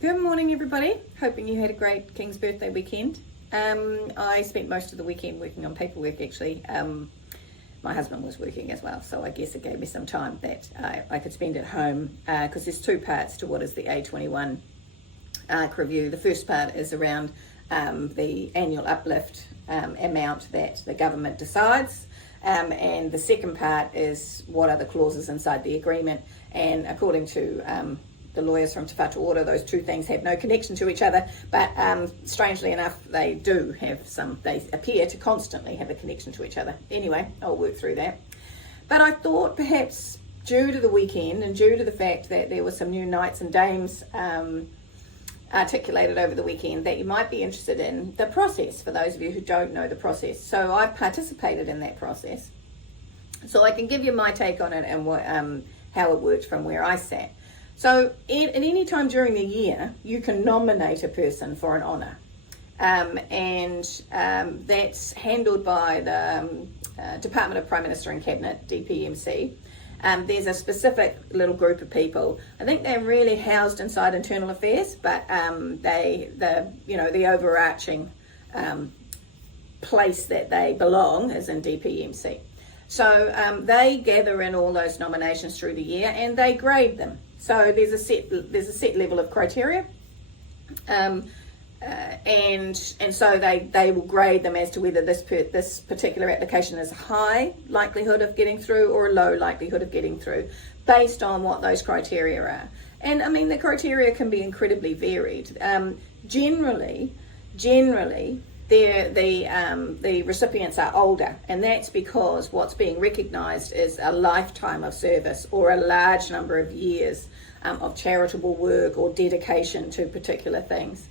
Good morning, everybody. Hoping you had a great King's birthday weekend. I spent most of the weekend working on paperwork, actually. My husband was working as well, so I guess it gave me some time that I could spend at home, because there's two parts to what is the A21 review. The first part is around the annual uplift amount that the government decides, and the second part is what are the clauses inside the agreement. And according to the lawyers from Te Whatu Ora, those two things have no connection to each other, but strangely enough, they do have they appear to constantly have a connection to each other. Anyway, I'll work through that. But I thought perhaps due to the weekend and due to the fact that there were some new knights and dames articulated over the weekend, that you might be interested in the process, for those of you who don't know the process. So I've participated in that process, so I can give you my take on it and what, how it worked from where I sat. So at any time during the year, you can nominate a person for an honour. That's handled by the Department of Prime Minister and Cabinet, DPMC. There's a specific little group of people. I think they're really housed inside internal affairs, but the overarching place that they belong is in DPMC. So they gather in all those nominations through the year and they grade them. So there's a set level of criteria, and so they will grade them as to whether this particular application is a high likelihood of getting through or a low likelihood of getting through, based on what those criteria are. And I mean, the criteria can be incredibly varied. Generally, the recipients are older, and that's because what's being recognised is a lifetime of service or a large number of years of charitable work or dedication to particular things.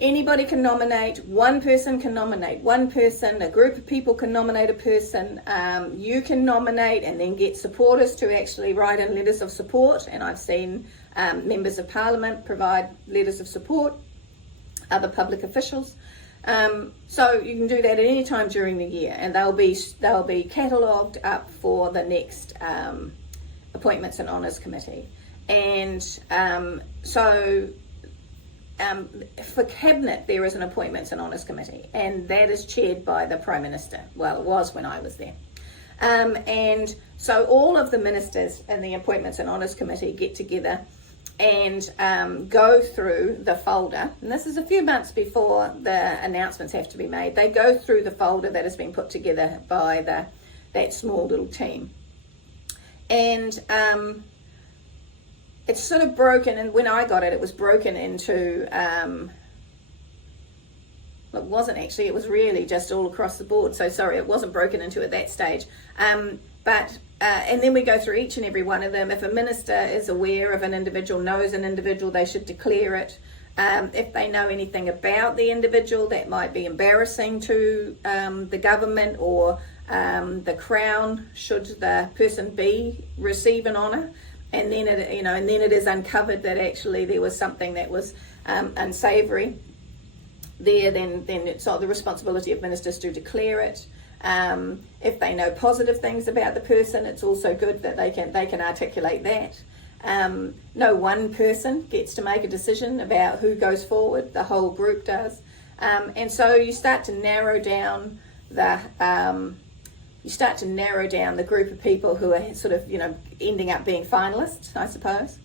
Anybody can nominate, one person can nominate one person, a group of people can nominate a person, you can nominate and then get supporters to actually write in letters of support, and I've seen members of parliament provide letters of support, other public officials. So you can do that at any time during the year, and they'll be catalogued up for the next Appointments and Honours Committee. And for Cabinet, there is an Appointments and Honours Committee, and that is chaired by the Prime Minister. Well, it was when I was there. And so all of the ministers in the Appointments and Honours Committee get together and go through the folder, and this is a few months before the announcements have to be made. They go through the folder that has been put together by that small little team, and it's sort of broken. And when I got it, it was broken into it wasn't actually, it was really just all across the board. So sorry, it wasn't broken into at that stage. And then we go through each and every one of them. If a minister is aware of an individual, knows an individual, they should declare it. If they know anything about the individual that might be embarrassing to the government or the Crown, should the person receive an honour, and then it is uncovered that actually there was something that was unsavoury there, then it's the responsibility of ministers to declare it. If they know positive things about the person, it's also good that they can articulate that. No one person gets to make a decision about who goes forward, the whole group does. And so you start to narrow down the group of people who are sort of, ending up being finalists, I suppose.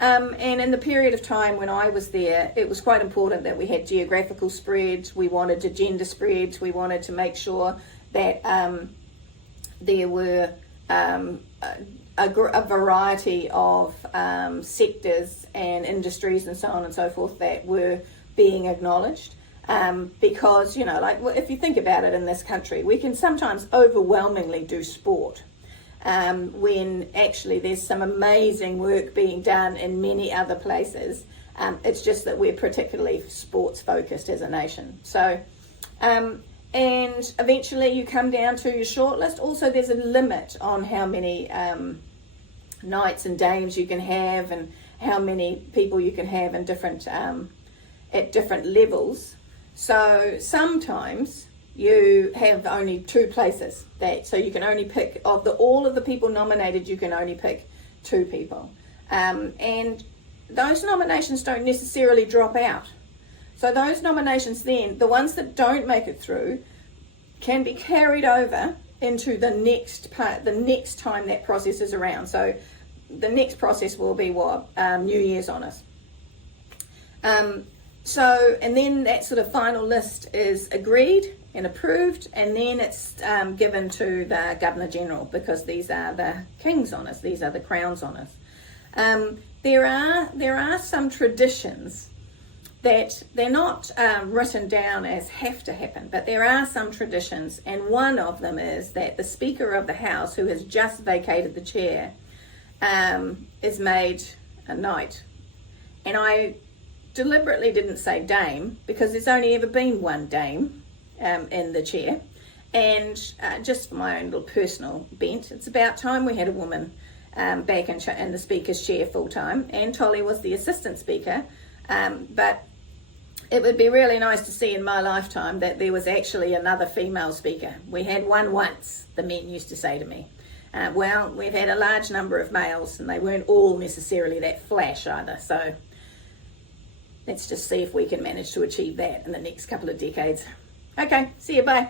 And in the period of time when I was there, it was quite important that we had geographical spread. We wanted to gender spread. We wanted to make sure that there were a variety of sectors and industries and so on and so forth that were being acknowledged. Because, if you think about it, in this country, we can sometimes overwhelmingly do sport, when actually there's some amazing work being done in many other places. It's just that we're particularly sports focused as a nation. So, and eventually you come down to your shortlist. Also, there's a limit on how many knights and dames you can have and how many people you can have in different at different levels. So sometimes you have only two places, so you can only pick all of the people nominated. You can only pick two people, and those nominations don't necessarily drop out. So those nominations then, the ones that don't make it through, can be carried over into the next part, the next time that process is around. So the next process will be what? New Year's Honours. And then that sort of final list is agreed and approved, and then it's given to the Governor-General, because these are the King's Honours, these are the Crown's Honours. There are some traditions that they're not written down as have to happen, but there are some traditions, and one of them is that the Speaker of the House, who has just vacated the chair, is made a knight. And I deliberately didn't say dame, because there's only ever been one dame in the chair, and just for my own little personal bent, it's about time we had a woman back in the Speaker's chair full time. And Tolly was the Assistant Speaker, but it would be really nice to see in my lifetime that there was actually another female Speaker. We had one once, the men used to say to me. Well, we've had a large number of males, and they weren't all necessarily that flash either, so let's just see if we can manage to achieve that in the next couple of decades. Okay, see you, bye.